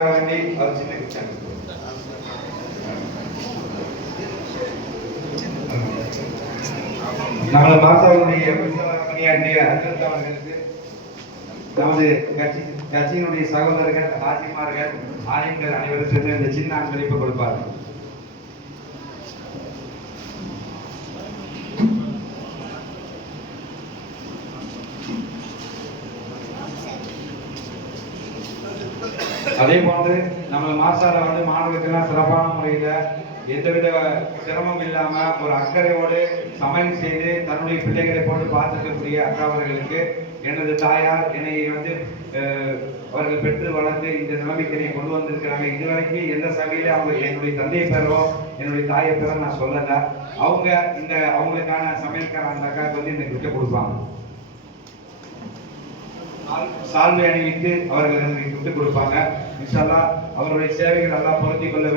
நமது பாசாவுடைய பணியாற்றிய அர்ஜுன் அவர்களுக்கு நமது கட்சியினுடைய சகோதரர்கள் ஆசிமார்கள் ஆலயங்கள் அனைவரும் சேர்ந்து இந்த சின்ன அன்பளிப்பு கொடுப்பார்கள். அதே போன்று நம்ம மாசால மாணவர்களுக்கெல்லாம் சிறப்பான முறையில எந்தவித சிரமம் இல்லாம ஒரு அக்கறையோடு சமையல் செய்து தன்னுடைய பிள்ளைகளை போட்டு பார்த்துக்கக்கூடிய அக்காவர்களுக்கு எனது தாயார் என்னை அவர்கள் பெற்று வளர்ந்து இந்த நிலைமைக்கு என்னை கொண்டு வந்திருக்கிறாங்க. இதுவரைக்கும் எந்த சபையில அவங்க என்னுடைய தந்தையை பெறோ என்னுடைய தாயை பெற நான் சொல்லல. அவங்களுக்கான சமையல்கார அந்த அக்காவுக்கு இந்த கிட்ட கொடுப்பாங்க. சால்வை அணிவித்து அவர்கள் விட்டு கொடுப்பாங்க. இன்ஷா அல்லாஹ் அவருடைய சேவைகள் எல்லாம் பொருத்திக் கொள்ள